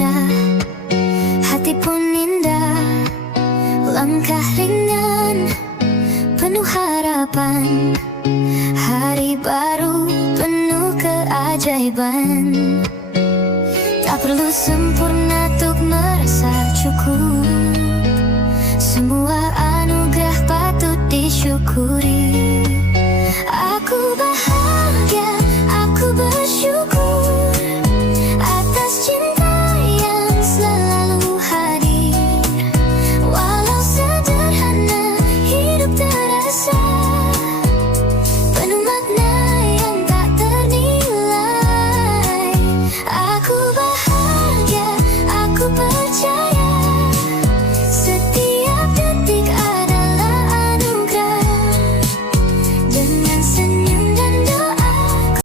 cerah, hati pun indah. Langkah ringan, penuh harapan. Hari baru penuh keajaiban. Tak perlu sempurna untuk merasa cukup. Semua anugerah patut disyukuri. Aku bahagia, aku bersyukur atas cinta yang selalu hadir. Walau sederhana, hidup terasa penuh makna yang tak ternilai. Aku bahagia, aku bersyukur